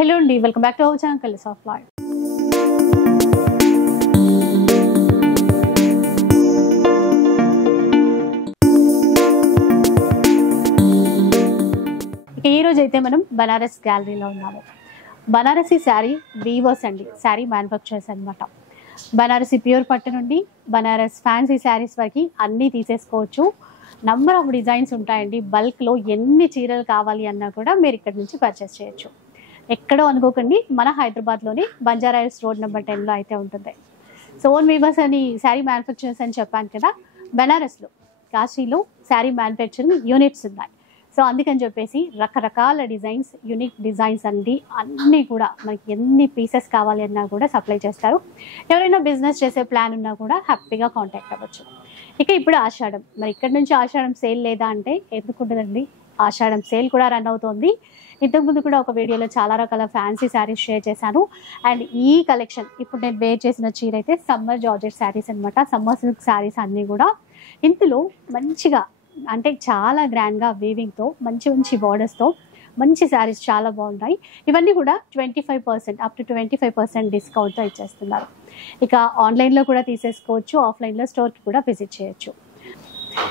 Hello అండి, welcome back to our channel colours of life. ఇక ఈ రోజు అయితే మనం బనారస్ గ్యాలరీలో ఉన్నాము. బనారసి శారీ వీవర్స్ అండి, శారీ మ్యానుఫ్యాక్చరర్స్ అనమాట. బనారసి ప్యూర్ పట్టు నుండి బనారస్ ఫ్యాన్సీ శారీస్ వరకు అన్నీ తీసేసుకోవచ్చు. నంబర్ ఆఫ్ డిజైన్స్ ఉంటాయండి. బల్క్లో ఎన్ని చీరలు కావాలి అన్నా కూడా మీరు ఇక్కడ నుంచి పర్చేస్ చేయొచ్చు. ఎక్కడో అనుకోకండి, మన హైదరాబాద్లోని బంజారాహిల్స్ రోడ్ నెంబర్ 10లో అయితే ఉంటుంది. సో ఓన్ వీవర్స్ అని శారీ మ్యానుఫ్యాక్చరర్స్ అని చెప్పాను కదా, బనారస్లో కాశీలో శారీ మ్యానుఫ్యాక్చరింగ్ యూనిట్స్ ఉన్నాయి. సో అందుకని చెప్పేసి రకరకాల డిజైన్స్, యూనిక్ డిజైన్స్ అండి, అన్నీ కూడా మనకి ఎన్ని పీసెస్ కావాలి అన్నా కూడా సప్లై చేస్తారు. ఎవరైనా బిజినెస్ చేసే ప్లాన్ ఉన్నా కూడా హ్యాపీగా కాంటాక్ట్ అవ్వచ్చు. ఇక ఇప్పుడు ఆషాఢం, మరి ఇక్కడ నుంచి ఆషాఢం సేల్ లేదా అంటే ఎందుకుంటుందండి, ఆషాఢం సేల్ కూడా రన్ అవుతోంది. ఇంతకుముందు కూడా ఒక వీడియోలో చాలా రకాల ఫ్యాన్సీ శారీస్ షేర్ చేశాను. అండ్ ఈ కలెక్షన్ ఇప్పుడు నేను వేర్ చేసిన చీర అయితే సమ్మర్ జార్జెట్ శారీస్ అనమాట. సమ్మర్ సిల్క్ శారీస్ అన్నీ కూడా ఇందులో మంచిగా అంటే చాలా గ్రాండ్గా వీవింగ్తో మంచి మంచి బార్డర్స్తో మంచి శారీస్ చాలా బాగున్నాయి. ఇవన్నీ కూడా 25% అప్ టు 25% డిస్కౌంట్తో ఇచ్చేస్తున్నారు. ఇక ఆన్లైన్లో కూడా తీసేసుకోవచ్చు, ఆఫ్లైన్లో స్టోర్కి కూడా విజిట్ చేయొచ్చు.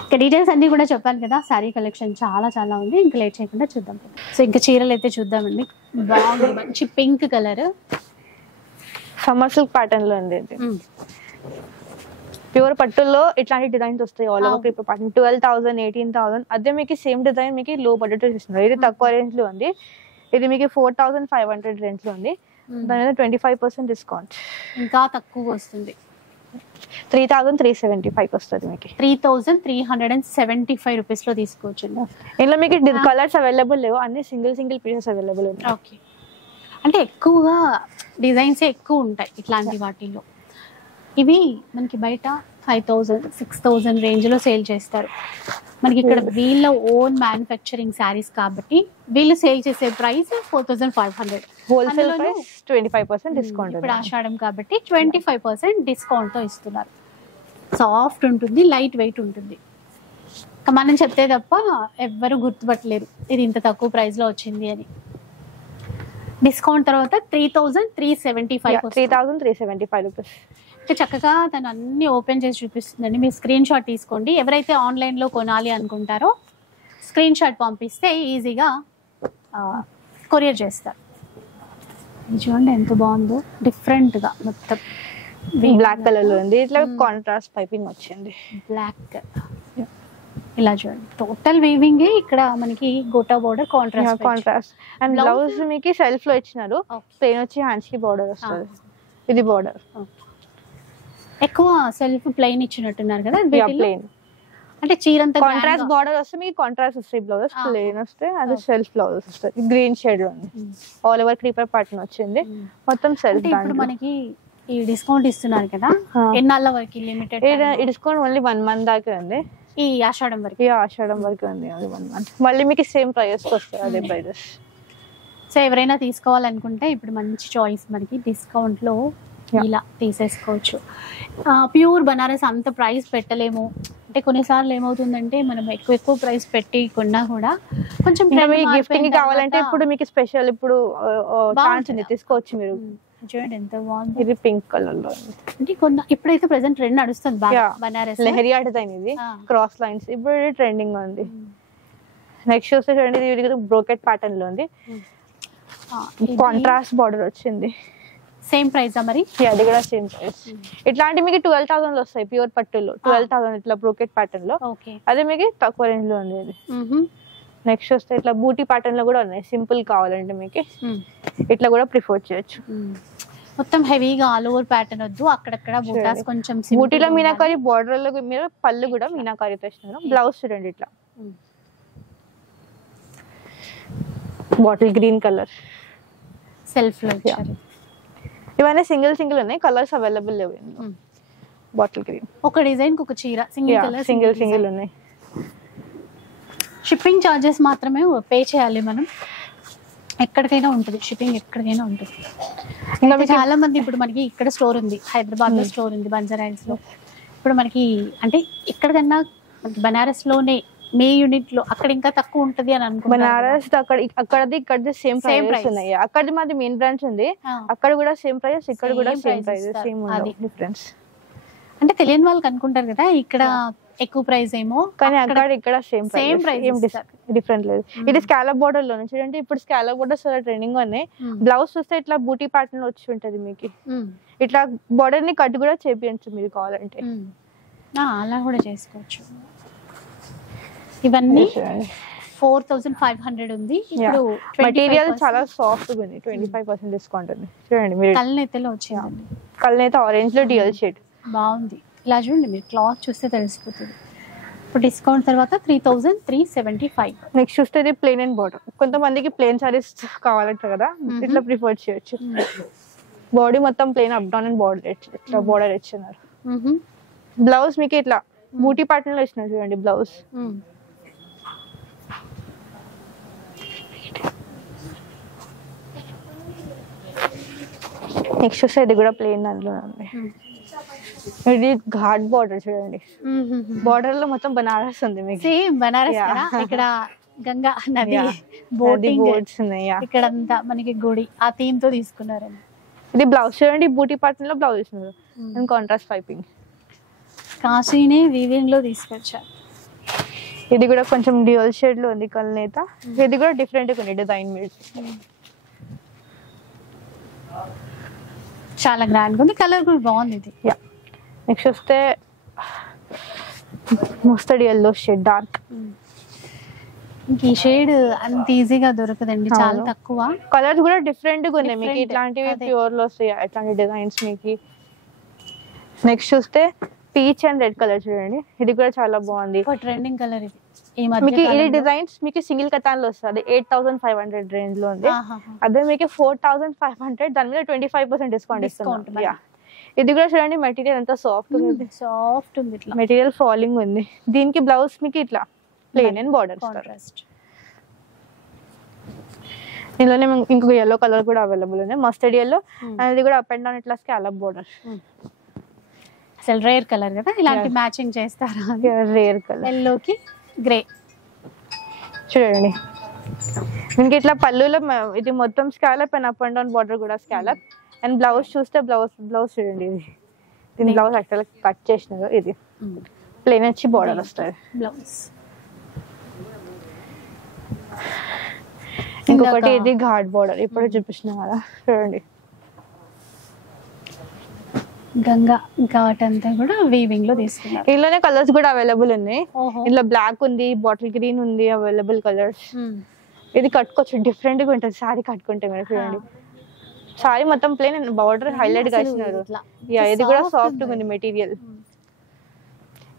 ఇక డీటెయిల్స్ అన్నీ కూడా చెప్పాను కదా, శారీ కలెక్షన్ చాలా చాలా ఉంది. ఇంకా లేట్ చేయకుండా చూద్దాం. సో ఇంకా చీరలు అయితే చూద్దామండి. బాగుంది, మంచి pink colour, summer silk pattern లో ఉంది. ప్యూర్ పట్టుల్లో ఇట్లాంటి డిజైన్స్ వస్తాయి. ఆల్ ఓవర్ ఇప్పుడు 12,000 18,000 అదే మీకు సేమ్ డిజైన్ మీకు లో బడ్జెట్ ఇస్తున్నారు. ఇది తక్కువ రేంజ్ లో ఉంది. ఇది మీకు 4,500 రేంజ్ లో ఉంది. దాని మీద 25% డిస్కౌంట్, ఇంకా తక్కువ వస్తుంది. 3,375 వస్తుంది. మీకు 3,375 రూపీస్ లో తీసుకోవచ్చు. ఇందులో మీకు కలర్స్ అవైలబుల్ లేవు, అన్ని సింగిల్ పీసెస్ అవైలబుల్ ఉన్నాయి. ఓకే, అంటే ఎక్కువగా డిజైన్స్ ఎక్కువ ఉంటాయి ఇట్లాంటి వాటిల్లో. ఇవి మనకి బయట 5,000 6,000 రేంజ్లో సేల్ చేస్తారు. మనకి ఇక్కడ వీళ్ళ ఓన్ మ్యానుఫ్యాక్చరింగ్ శారీస్ కాబట్టి వీళ్ళు సేల్ చేసే ప్రైస్ 4,500. Wholesale price 25% discount. ఇప్పుడు ఆషాఢం కాబట్టి 25% డిస్కౌంట్తో ఇస్తున్నారు. సాఫ్ట్ ఉంటుంది, లైట్ వెయిట్ ఉంటుంది. మనం చెప్తే తప్ప ఎవ్వరు గుర్తుపట్టలేరు ఇది ఇంత తక్కువ ప్రైస్లో వచ్చింది అని. డిస్కౌంట్ తర్వాత 3,375 రూపీస్. చక్కగా తను అన్ని ఓపెన్ చేసి చూపిస్తుందండి. మీరు స్క్రీన్ షాట్ తీసుకోండి. ఎవరైతే ఆన్లైన్లో కొనాలి అనుకుంటారో స్క్రీన్ షాట్ పంపిస్తే ఈజీగా కొరియర్ చేస్తారు. చూడండి ఎంత బాగుందో, డిఫరెంట్గా మొత్తం బ్లాక్ కలర్ లో ఉంది. ఇట్లా కాంట్రాస్ట్ పైపింగ్ వచ్చింది. బ్లాక్ ఇలా చూడండి, టోటల్ వీవింగ్. ఇక్కడ మనకి gota border contrast and blouse మీకు సెల్ఫ్ లో ఇచ్చినారు. ప్లెయిన్ వచ్చి హ్యాండ్స్ కి బోర్డర్ వస్తుంది. ఇది బోర్డర్ ఎక్కువ సెల్ఫ్ ప్లెయిన్ ఇచ్చినట్టున్నారు కదా, ప్లెయిన్ అంటే చీరంతా కాంట్రాస్ట్ బోర్డర్ వస్తే మీకు కాంట్రాస్ట్ వస్తాయి. బ్లౌజ్ ప్లెయిన్ వస్తే అది సెల్ఫ్ బ్లౌజ్ వస్తుంది. గ్రీన్ షేడ్ లో ఉంది. ఆల్ ఓవర్ క్రీపర్ ప్యాటర్న్ వచ్చింది. మొత్తం సెల్ఫ్. ఇప్పుడు మనకి ఈ డిస్కౌంట్ ఇస్తున్నారు కదా, ఎన్నాళ్ళ వరకు లిమిటెడ్? ఈ డిస్కౌంట్ ఓన్లీ 1 month దాకా ఉంది. ఈ ఆషాఢం వరకు. ఆషాఢం వరకు ఉంది, అది 1 month. మళ్ళీ మీకు సేమ్ ప్రైజెస్ వస్తాయి, అదే ప్రైజెస్. సో ఎవరైనా తీసుకోవాలనుకుంటే ఇప్పుడు మంచి చాయిస్, మనకి డిస్కౌంట్ లో ఇలా తీసేసుకోవచ్చు. ప్యూర్ బనారస్ అంత ప్రైస్ పెట్టలేము అంటే కొన్నిసార్లు ఏమవుతుందంటే మనం ఎక్కువ ప్రైస్ పెట్టి కొన్నా కూడా కొంచెం గిఫ్టింగ్ కావాలంటే ఇప్పుడు మీకు స్పెషల్ ఇప్పుడు ఛాన్స్ ఉంది, తీసుకోవచ్చు మీరు. చూడండి ఎంత బాగుంది. ఇది పింక్ కలర్ లో అంటే ఇప్పుడైతే ప్రెసెంట్ ట్రెండ్ నడుస్తుంది బాగా బనారస్ లెహరియా డిజైన్. ఇది క్రాస్ లైన్స్ ఇప్పుడు ట్రెండింగ్ ఉంది. నెక్స్ట్ చూస్తే చూడండి, ఇది బ్రోకెట్ ప్యాటర్న్ లో ఉంది. కాంట్రాస్ట్ బార్డర్ వచ్చింది. సేమ్ ప్రైస్ మరి? అది కూడా సేమ్ ప్రైస్. ఇట్లాంటి మీకు 12,000 లో వస్తాయి. ప్యూర్ పట్టులో 12,000 ఇట్లా బ్రోకెట్ ప్యాటర్న్ లో. అదే మీకు తక్కువ రేంజ్ లో ఉంది. ఇది నెక్స్ట్ వస్తే ఇట్లా బూటీ ప్యాటర్న్ లో కూడా ఉన్నాయి. సింపుల్ కావాలంటే మీకు ఇట్లా కూడా ప్రిఫర్ చేయొచ్చు. మొత్తం హెవీగా ఆల్ ఓవర్ ప్యాటర్న్ వద్దు, అక్కడక్కడ బూటాస్ కొంచెం. బూటీలో మీనాకారి బార్డర్ లో మీరు పళ్ళు కూడా మీనాకారితో ఇస్తున్నారు. బ్లౌజ్ చూడండి ఇట్లా బాటిల్ గ్రీన్ కలర్ సెల్ఫ్ లో. ఇవన్నీ సింగిల్ ఉన్నాయి, కలర్స్ అవైలబుల్ లేవు. బాటిల్ గ్రీన్ ఒక డిజైన్ ఒక చీర సింగిల్ కలర్ సింగిల్ ఉన్నాయి. షిప్పింగ్ చార్జెస్ మాత్రమే పే చేయాలి మనం. ఎక్కడికైనా ఉంటుంది షిప్పింగ్, ఎక్కడికైనా ఉంటుంది. ఇంకా చాలా మంది ఇప్పుడు మనకి ఇక్కడ స్టోర్ ఉంది, హైదరాబాద్ లో స్టోర్ ఉంది, బంజారాహిల్స్ లో. ఇప్పుడు మనకి అంటే ఎక్కడికన్నా బనారస్ లోనే మీ యూనిట్ లో అక్కడ ఇంకా తక్కువ ఉంటది అని అనుకుంటున్నాను. బనారస్ అక్కడది ఇక్కడది సేమ్ ప్రైస్ ఉన్నాయి. అక్కడది మాది మెయిన్ బ్రాంచ్ ఉంది, అక్కడ కూడా సేమ్ ప్రైస్, ఇక్కడ కూడా సేమ్ ప్రైస్, సేమ్ అది డిఫరెన్స్. అంటే తెలియని వాళ్ళకి అనుకుంటారు కదా ఇక్కడ ఎక్కువ ప్రైస్ ఏమో, కానీ అక్కడ ఇక్కడ సేమ్ ప్రైస్, ఏం డిఫరెంట్ లేదు. ఇది స్కాలప్ బోర్డర్ లో చూడండి, ఇప్పుడు స్కాలప్ బోర్డర్స్ ట్రెండింగ్ ఉన్నాయి. బ్లౌజ్ చూస్తే ఇట్లా బూటీ ప్యాటర్న్ వచ్చి ఉంటది మీకు, ఇట్లా బోర్డర్ ని కట్ కూడా చేపించచ్చు మీరు కావాలంటే, అలా కూడా చేసుకోవచ్చు. ఇవన్నీ 4500 ఉంది. ఇప్పుడు మెటీరియల్ చాలా సాఫ్ట్ గా ఉంది, 25% డిస్కౌంట్ ఉంది. చూడండి మీరు, కల్నేతలో వచ్చిందండి, కల్నేత ఆరెంజ్ లో డ్యూయల్ షేడ్ బాగుంది. ఇలా చూడండి మీరు, క్లాత్ చూస్తే తెలిసిపోతుంది. ఇప్పుడు డిస్కౌంట్ తర్వాత 3375. నెక్స్ట్ చూస్తే ఇది ప్లెయిన్ అండ్ బార్డర్. కొంతమందికి ప్లెయిన్ సారీస్ కావాలంట కదా, ఇట్లా ప్రిఫర్ చేయొచ్చు. బాడీ మొత్తం plain, up down and border ఇట్లా బార్డర్ ఇచ్చినారు. బ్లౌజ్ మీకు ఇట్లా బూటీ ప్యాటర్న్ లో ఇచ్చినారు చూడండి బ్లౌజ్. నెక్స్ట్ వస్తే ఇది కూడా ప్లెయిన్ దాంట్లో ఉంది. ఇది ఘాట్ బార్డర్ చూడండి, బార్డర్ లో మొత్తం బనారస్ ఉంది మీకు. సేమ్ బనారస్ కదా, ఇక్కడ గంగా నది బోట్స్ ఉన్నాయి, ఇక్కడ అంతా మనకి గుడి, ఆ థీమ్ తో తీసుకున్నారు. ఇది బ్లౌజ్ చూడండి, బూటీ ప్యాటర్న్ లో బ్లౌజ్ ఇచ్చినారు అండ్ కాంట్రాస్ట్ పైపింగ్. కాశీనే వీవింగ్ లో తీసుకొచ్చారు. ఇది కూడా కొంచెం డ్యూయల్ షేడ్ లో ఉంది కల్నేత. ఇది కూడా డిఫరెంట్ గా ఉంది డిజైన్ మీద, చాలా గ్రాండ్ గా ఉంది. కలర్ కూడా బాగుంది ఇది. నెక్స్ట్ వస్తే మస్టర్డ్ ఎల్లో షేడ్, డార్క్. ఈ షేడ్ అంత ఈజీగా దొరకదండి, చాలా తక్కువ. కలర్స్ కూడా డిఫరెంట్ గా ఉన్నాయి మీకు, ఇట్లాంటివి ప్యూర్ లో వస్తాయి ఇట్లాంటి డిజైన్స్ మీకు. నెక్స్ట్ చూస్తే పీచ్ అండ్ రెడ్ కలర్ చూడండి, ఇది కూడా చాలా బాగుంది, ట్రెండింగ్ కలర్ ఇది. మీకు ఇది డిజైన్స్ మీకు సింగిల్ కతాన్ లో వస్తుంది, 8500 రేంజ్ లో ఉంది. అదే మీకు 4500, దాని మీద 25% డిస్కౌంట్ ఇస్తుంది. ఇది కూడా చూడండి, మెటీరియల్ ఎంత సాఫ్ట్ ఉంది, సాఫ్ట్ ఉంది, ఇట్లా మెటీరియల్ ఫాలింగ్ ఉంది. దీనికి బ్లౌజ్ మీకు ఇట్లా ప్లెయిన్ అండ్ బార్డర్ కాంట్రాస్ట్. ఇందులోనే ఇంకొక ఎల్లో కలర్ కూడా అవైలబుల్ ఉంది, మస్టర్డ్ ఎల్లో. అండ్ ఇది కూడా అప్ అండ్ డౌన్ ఇట్లా స్కాలప్ బార్డర్. అసలు రేర్ కలర్ కదా, ఇలాంటి మ్యాచింగ్ చేస్తారా? రేర్ కలర్, ఎల్లోకి గ్రే. చూడండి దీనికి ఇట్లా పళ్ళులో ఇది మొత్తం scallop and up and down border కూడా స్కాలప్. అండ్ బ్లౌజ్ చూస్తే బ్లౌజ్ చూడండి, ఇది దీని బ్లౌజ్ యాక్చువల్ కట్ చేసినారు. ఇది ప్లెయిన్ వచ్చి బార్డర్ వస్తుంది బ్లౌజ్. ఇంకొకటి ఇది ఘాట్ బార్డర్, ఇప్పుడు చూపిస్తున్నా కదా చూడండి, గంగా ఘాట్ అంతా కూడా వీవింగ్ లో తీసుకున్నారు. ఇందులోనే కలర్స్ కూడా అవైలబుల్ ఉన్నాయి. ఇందులో బ్లాక్ ఉంది, బాటిల్ గ్రీన్ ఉంది, అవైలబుల్ కలర్స్. ఇది కట్టుకోవచ్చు, డిఫరెంట్ గా ఉంటుంది సారీ కట్టుకుంటే మీరు. చూడండి సారీ మొత్తం ప్లెయిన్ అండ్ బార్డర్ హైలైట్ గా ఇచ్చినారు. ఇది కూడా సాఫ్ట్ గా ఉంది మెటీరియల్.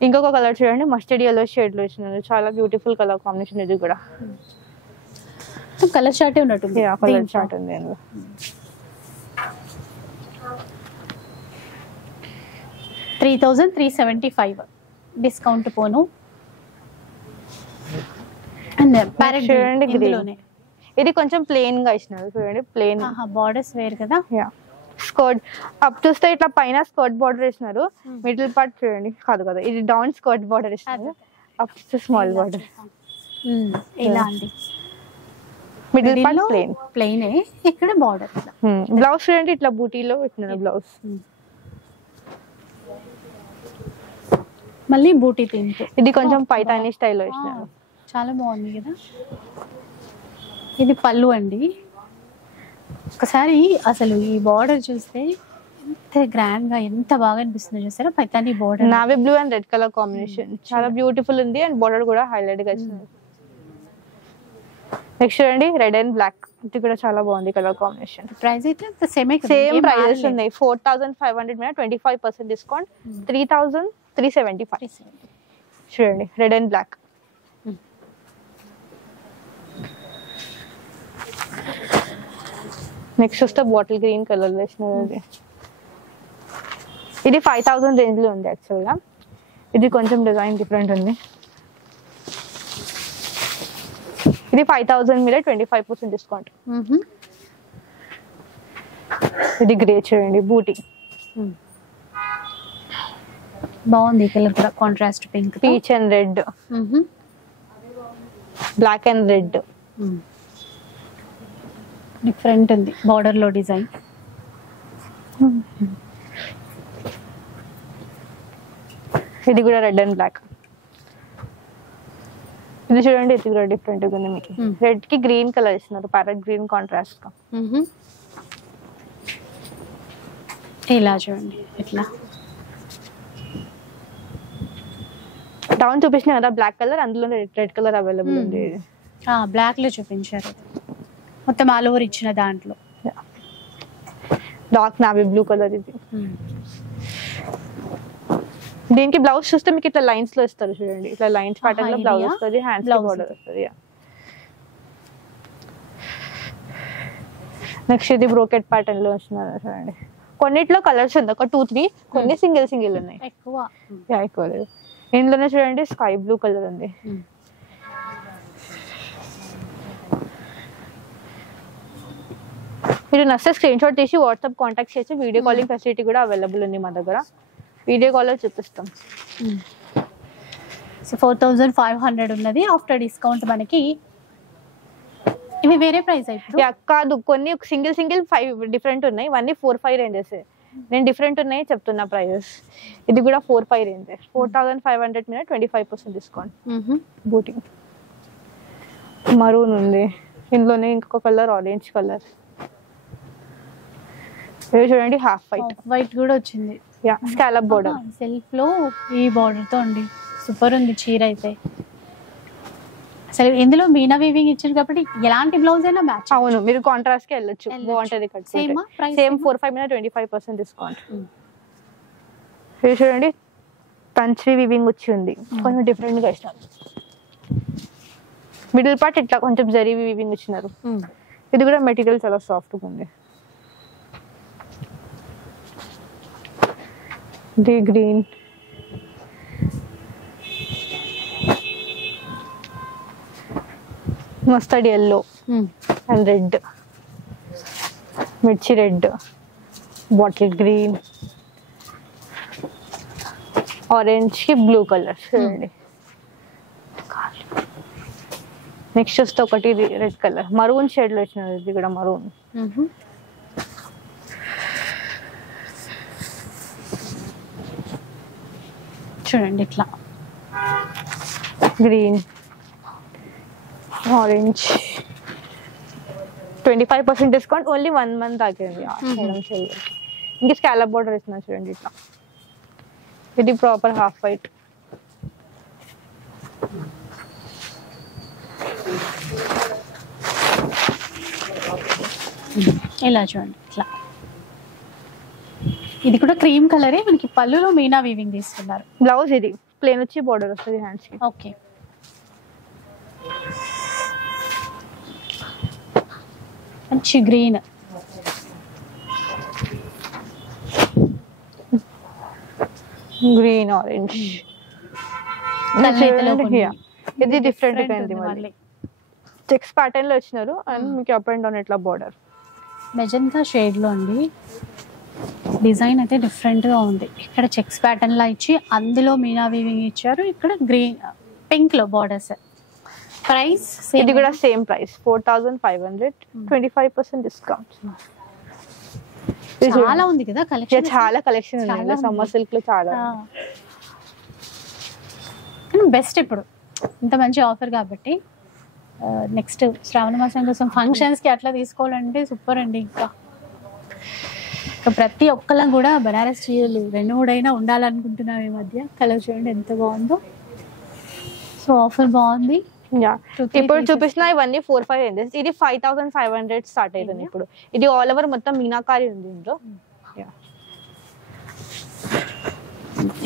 ఇంకొక కలర్ చూడండి, మస్టర్డ్ ఎల్లో షేడ్ లో ఇచ్చినారు, చాలా బ్యూటిఫుల్ కలర్ కాంబినేషన్. ఇది కూడా కలర్ చార్ట్ ఉన్నట్టుంది, కలర్ చార్ట్ ఉంది అందులో. $3375 డిస్కౌంట్ పోను. చూడండి ఇది కొంచెం ప్లెయిన్ గా ఇచ్చినారు చూడండి, ప్లెయిన్ బార్డర్స్ వేరు కదా. స్కర్ట్ అప్ చూస్తే ఇట్లా పైన స్కర్ట్ బార్డర్ ఇచ్చినారు, మిడిల్ పార్ట్ చూడండి కాదు కదా, ఇది డౌన్ స్కర్ట్ బార్డర్ ఇచ్చినారు, అప్ చూస్తే స్మాల్ బార్డర్. ఇలా అండి, మిడిల్ పార్ట్ ప్లెయిన్, ఇక్కడ బార్డర్. బ్లౌజ్ చూడండి ఇట్లా బూటీలో ఇచ్చినారు బ్లౌజ్. మళ్ళీ బూటీ థీమ్, ఇది కొంచెం పైతానీ స్టైల్లో ఇచ్చినారు, చాలా బాగుంది కదా. ఇది పళ్ళు అండి. ఒకసారి అసలు ఈ బార్డర్ చూస్తే ఎంత గ్రాండ్ గా, ఎంత బాగా అనిపిస్తుంది చూసారా. Paithani border, navy blue and red colour combination, చాలా బ్యూటిఫుల్ ఉంది. అండ్ బార్డర్ కూడా హైలైట్ గా ఇచ్చినారు. నెక్స్ట్ చూడండి రెడ్ అండ్ బ్లాక్, ఇది కూడా చాలా బాగుంది కలర్ కాంబినేషన్. ప్రైస్ అయితే సేమ్ ప్రైజెస్ ఉన్నాయి. 4500 మీద 25% డిస్కౌంట్, 3375. చూడండి రెడ్ అండ్ బ్లాక్. నెక్స్ట్ వస్తే బాటిల్ గ్రీన్ కలర్ వేసినది, ఇది 5000 రేంజ్ లో ఉంది యాక్చువల్ గా. ఇది కొంచెం డిజైన్ డిఫరెంట్ ఉంది. ఇది 5000 మీద 25% డిస్కౌంట్. ఇది గ్రే చూడండి, బూటీ బాగుంది కలర్ కూడా, contrast pink, peach and red. Black and red. Different ఉంది బార్డర్ లో డిజైన్. ఇది కూడా రెడ్ అండ్ బ్లాక్. ఇది చూడండి, ఇది కూడా డిఫరెంట్ ఉంది మీకు. రెడ్ కి గ్రీన్ కలర్ ఇస్తున్నారు, ప్యారెట్ గ్రీన్ కాంట్రాస్ట్ గా. ఇలా చూడండి ఇట్లా డౌన్ చూపించిన కదా బ్లాక్ కలర్, అందులో రెడ్ కలర్ అవైలబుల్ ఉంది. బ్లాక్ లో చూపించారు మొత్తం ఆల్ ఓవర్ ఇచ్చిన దాంట్లో. డార్క్ నావీ బ్లూ కలర్ ఇది. దీనికి బ్లౌజ్ చూస్తే మీకు ఇట్లా లైన్స్ లో ఇస్తారు చూడండి, ఇట్లా లైన్స్ ప్యాటర్న్ లో బ్లౌజ్ వస్తుంది, హ్యాండ్స్ లో బోర్డర్ వస్తుంది. నెక్స్ట్ ఇది బ్రోకెట్ ప్యాటర్న్ లో వస్తున్నారు చూడండి. కొన్నిట్లో కలర్స్ ఉంది, ఒక 2-3, కొన్ని సింగిల్ ఉన్నాయి, ఎక్కువ లేదు. ఇందులోనే చూడండి స్కై బ్లూ కలర్ ఉంది. మీరు నచ్చితే స్క్రీన్ షాట్ తీసి వాట్సాప్ కాంటాక్ట్ చేసి వీడియో కాలింగ్ ఫెసిలిటీ కూడా అవైలబుల్ ఉంది మా దగ్గర. వీడియో కాల్ చూపిస్తాం. సో 4500 ఉన్నది ఆఫ్టర్ డిస్కౌంట్ మనకి. ఇవి వేరే ప్రైస్ అయితే కాదు, కొన్ని సింగిల్ 5 డిఫరెంట్ ఉన్నాయి, ఇవన్నీ 4-5 రేంజెస్. నేను డిఫరెంట్ ఉన్నాయి చెప్తున్నా ప్రైజెస్. ఇది కూడా 4-5 రేంజ్, 4500 మీద 25% డిస్కౌంట్. బూటీ మరూన్ ఉంది, ఇందులోనే ఇంకొక కలర్ ఆరెంజ్ కలర్. చూడండి హాఫ్ వైట్ కూడా వచ్చింది. స్కాలప్ బోర్డర్ సెల్ఫ్ లో ఈ బోర్డర్ తో అండి, సూపర్ ఉంది చీర అయితే. అసలు ఇందులో మీనా వీవింగ్ ఇచ్చారు కాబట్టి ఎలాంటి బ్లౌజ్ అయినా మ్యాచ్. అవును, మీరు కాంట్రాస్ట్ కి వెళ్ళొచ్చు, బాగుంటది. సేమ్ 45 మీద 25% డిస్కౌంట్. ఇది చూడండి పంచీ వీవింగ్ వచ్చి ఉంది, కొంచెం డిఫరెంట్ గా ఇచ్చినారు. మిడిల్ పార్ట్ ఇట్లా కొంచెం జరీ వీవింగ్ ఇచ్చినారు. ఇది కూడా మెటీరియల్ చాలా సాఫ్ట్ గా ఉంది. The green, mustard yellow and red, మిర్చి రెడ్, బాటిల్ గ్రీన్, ఆరెంజ్ కి బ్లూ కలర్ చూడండి. నెక్స్ట్ వస్తే ఒకటి రెడ్ కలర్, మరూన్ షేడ్ లో వచ్చినది. ఇది కూడా మరూన్. చూడండి ఇట్లా green, orange, 25% discount. Only 1 month ఆగింది. ఇంకా స్కాలప్ బోర్డర్ ఇస్తున్నా చూడండి ఇట్లా. ఇది ప్రాపర్ హాఫ్ వైట్. ఇలా చూడండి ఇట్లా. ఇది కూడా క్రీమ్ కలరే, మనకి పళ్ళులో మీనా వీవింగ్ తీసుకున్నారు. బ్లౌజ్ ఇది ప్లేన్ వచ్చి బోర్డర్ వస్తుంది హ్యాండ్స్ కి. ఓకే, మంచి గ్రీన్, గ్రీన్ ఆరెంజ్. ఇది డిఫరెంట్ ఉంది, మళ్ళీ చెక్స్ ప్యాటర్న్ లో వచ్చినారు. అండ్ మీకు అప్ అండ్ డౌన్ ఇట్లా బోర్డర్ మెజంతా షేడ్ లో అండి. డిజైన్ అయితే డిఫరెంట్ గా ఉంది. ఇక్కడ చెక్స్ ప్యాటర్న్ లా ఇచ్చి అందులో మీనా వీవింగ్ ఇచ్చారు. ఇక్కడ గ్రీన్ పింక్ లో బోర్డర్స్. ప్రైస్ ఇది కూడా సేమ్ ప్రైస్ 4500, 25% డిస్కౌంట్. చాలా ఉంది కదా కలెక్షన్, చాలా కలెక్షన్ ఉంది. సమ్మర్ సిల్క్ లో చాలా బెస్ట్. ఇప్పుడు ఇంత మంచి ఆఫర్ కాబట్టి నెక్స్ట్ శ్రావణ మాసం కోసం ఫంక్షన్స్ కి అట్లా తీసుకోవాలంటే సూపర్ అండి. ఇంకా ప్రతి ఒక్కళ్ళం కూడా బనారస్ చీరలు 2-3 అయినా ఉండాలనుకుంటున్నాం ఈ మధ్య. కలర్ చూడండి ఎంత బాగుందో. సో ఆఫర్ బాగుంది. ఇప్పుడు చూపిస్తున్నా ఇవన్నీ 4-5 రేంజెస్. ఇది 5500 స్టార్ట్ అవుతుంది. ఇప్పుడు ఇది ఆల్ ఓవర్ మొత్తం మీనాకారి ఉంది ఇందులో.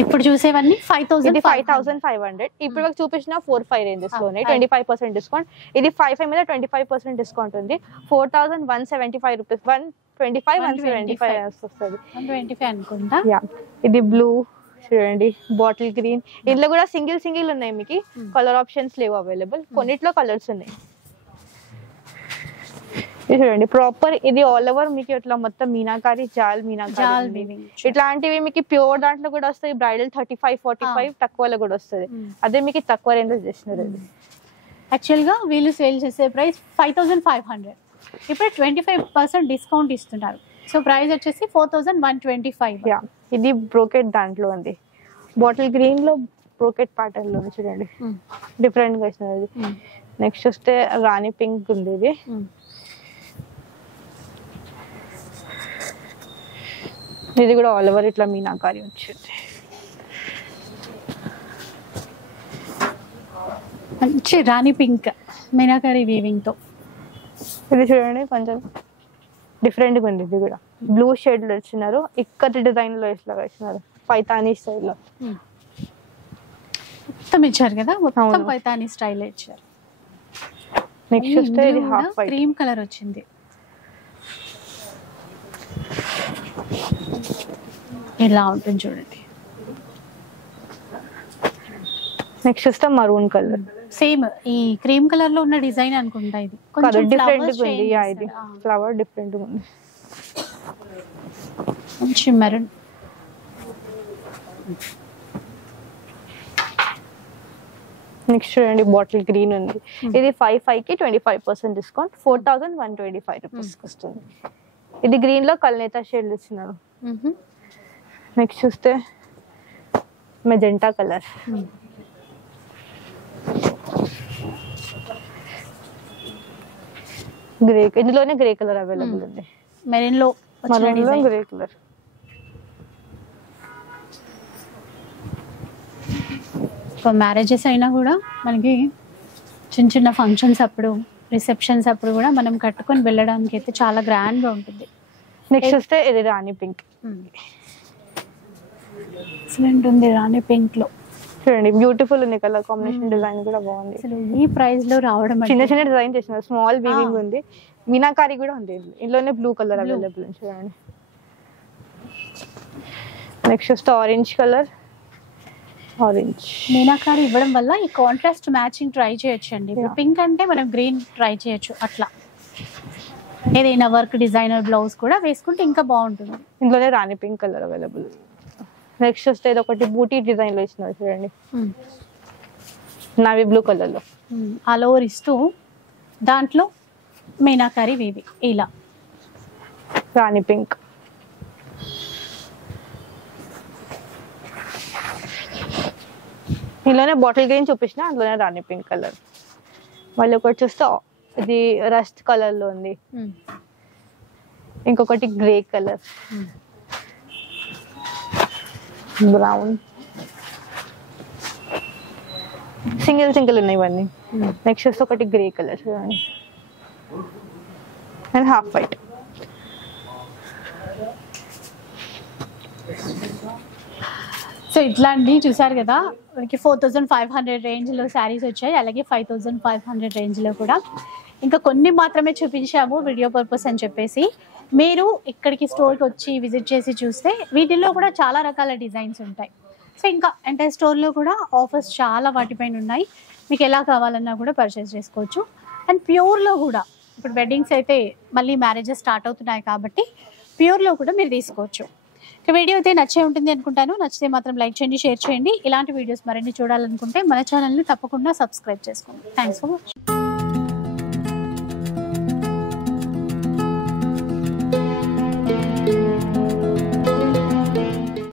ఇప్పుడు చూసేవన్నీ 5500. ఇప్పుడు చూపించిన 4-5 రేంజెస్ లోనే 25% డిస్కౌంట్. ఇది 55 మీద 25% డిస్కౌంట్ ఉంది. 4175 రూపీస్, 125, 175 వస్తుంది. 125 అనుకుంటా. ఇది బ్లూ చూడండి, బాటిల్ గ్రీన్. ఇందులో కూడా సింగిల్ ఉన్నాయి. మీకు కలర్ ఆప్షన్స్ లేవు అవైలబుల్, కొన్నిట్లో కలర్స్ ఉన్నాయి. ఇది చూడండి ప్రాపర్, ఇది ఆల్ ఓవర్ మీకు ఇట్లా మొత్తం మీనాకారి, జాల్ మీనాకారి. ఇట్లాంటివి మీకు ప్యూర్ దాంట్లో కూడా వస్తాయి. బ్రైడల్ 35-45 తక్కువలో కూడా వస్తుంది. అదే మీకు తక్కువ రేంజ్ చేసినారు. యాక్చువల్గా వీళ్ళు సేల్ చేసే ప్రైస్ 5500, ఇప్పుడు 25% డిస్కౌంట్ ఇస్తున్నారు. సో ప్రైస్ వచ్చేసి 4125. ఇది బ్రోకెట్ దాంట్లో ఉంది, బాటిల్ గ్రీన్ లో బ్రోకెట్ ప్యాటర్న్ లో చూడండి, డిఫరెంట్ గా ఇస్తున్నది. నెక్స్ట్ వస్తే రాణి పింక్ ఉంది, ఇది ఇది కూడా ఆల్ ఓవర్ ఇట్లా మీనాకారి వచ్చింది. మంచి రాణి పింక్ మీనాకారి వీవింగ్ తో. ఇది చూడండి కొంచెం డిఫరెంట్ గా ఉంది, ఇది కూడా బ్లూ షేడ్ లో ఇచ్చినారు, ఇక్కత డిజైన్ లో ఇట్లా ఇచ్చినారు, పైతానీ స్టైల్ లో మొత్తం ఇచ్చారు కదా, మొత్తం పైతానీ స్టైల్ ఇచ్చారు. నెక్స్ట్ వస్తే ఇది హాఫ్ వైట్ క్రీమ్ కలర్ వచ్చింది, ఇలా ఉంటుంది చూడండి. నెక్స్ట్ వస్తే మరూన్ కలర్, సేమ్ ఈ క్రీమ్ కలర్ లో ఉన్న డిజైన్ అనుకుంటా, ఇది కొంచెం డిఫరెంట్ గా ఉంది. ఇది ఫ్లవర్ డిఫరెంట్ గా ఉంది, మంచి మెరూన్. నెక్స్ట్ చూడండి బాటిల్ గ్రీన్ ఉంది, ఇది 5 కి 25% డిస్కౌంట్, 4125 రూపీస్ వస్తుంది. ఇది గ్రీన్ లో కల్నేత షేడ్ ఇస్తున్నారు. నెక్స్ట్ చూస్తే మెజెంటా కలర్, గ్రే, ఇందులోనే గ్రే కలర్ అవైలబుల్ ఉంది, మెరూన్ లో గ్రే కలర్. మ్యారేజెస్ అయినా కూడా మనకి చిన్న చిన్న ఫంక్షన్స్ అప్పుడు, రిసెప్షన్స్ అప్పుడు కూడా మనం కట్టుకొని వెళ్ళడానికి అయితే చాలా గ్రాండ్ గా ఉంటుంది. నెక్స్ట్ వస్తే ఇది రాణి పింక్, ఎక్సలెంట్ ఉంది రాణి పింక్ లో. చూడండి బ్యూటిఫుల్ ఉంది, కలర్ కాంబినేషన్, డిజైన్ కూడా బాగుంది. అసలు ఈ ప్రైస్ లో రావడం, చిన్న చిన్న డిజైన్ చేసినారు, స్మాల్ వీవింగ్ ఉంది, మీనాకారి కూడా ఉంది, ఇందులోనే బ్లూ కలర్ అవైలబుల్ ఉంది చూడండి. నెక్స్ట్ వస్తే ఆరెంజ్ కలర్, ఆరెంజ్ మీనాకారి ఇవ్వడం వల్ల ఈ కాంట్రాస్ట్ మ్యాచింగ్ ట్రై చేయొచ్చు అండి. పింక్ అంటే మనం గ్రీన్ ట్రై చేయొచ్చు, అట్లా ఏదైనా వర్క్ డిజైనర్ బ్లౌజ్ కూడా వేసుకుంటే ఇంకా బాగుంటుంది. ఇందులోనే రాణి పింక్ కలర్ అవైలబుల్. నెక్స్ట్ వస్తే ఇది ఒకటి బూటీ డిజైన్ లో ఇస్తున్నారు చూడండి, నావీ బ్లూ కలర్ లో ఆల్ ఓవర్ ఇస్తూ దాంట్లో మీనాకారి వీవి, ఇలా రాణి పింక్. ఇందులోనే బాటిల్ గ్రీన్ చూపించిన, అందులోనే రాణి పింక్ కలర్. మళ్ళీ ఒకటి చూస్తే ఇది రస్ట్ కలర్ లో ఉంది, ఇంకొకటి grey colour, brown, single single ఉన్నాయి ఇవన్నీ. నెక్స్ట్ వస్తే ఒకటి గ్రే కలర్ చూడండి, అండ్ హాఫ్ వైట్. సో ఇట్లాంటివి చూసారు కదా, మనకి 4500 రేంజ్ లో శారీస్ వచ్చాయి, అలాగే 5500 రేంజ్ లో కూడా. ఇంకా కొన్ని మాత్రమే చూపించాము వీడియో పర్పస్ అని చెప్పేసి. మీరు ఇక్కడికి స్టోర్కి వచ్చి విజిట్ చేసి చూస్తే వీటిల్లో కూడా చాలా రకాల డిజైన్స్ ఉంటాయి. సో ఇంకా ఎంటైర్ స్టోర్లో కూడా ఆఫర్స్ చాలా వాటిపైన ఉన్నాయి, మీకు ఎలా కావాలన్నా కూడా పర్చేస్ చేసుకోవచ్చు. అండ్ ప్యూర్లో కూడా ఇప్పుడు వెడ్డింగ్స్ అయితే మళ్ళీ మ్యారేజెస్ స్టార్ట్ అవుతున్నాయి కాబట్టి ప్యూర్లో కూడా మీరు తీసుకోవచ్చు. వీడియో అయితే నచ్చే ఉంటుంది అనుకుంటాను. నచ్చితే మాత్రం లైక్ చేయండి, షేర్ చేయండి. ఇలాంటి వీడియోస్ మరిన్ని చూడాలనుకుంటే మన ఛానల్ని తప్పకుండా సబ్స్క్రైబ్ చేసుకోండి. Thanks for watching.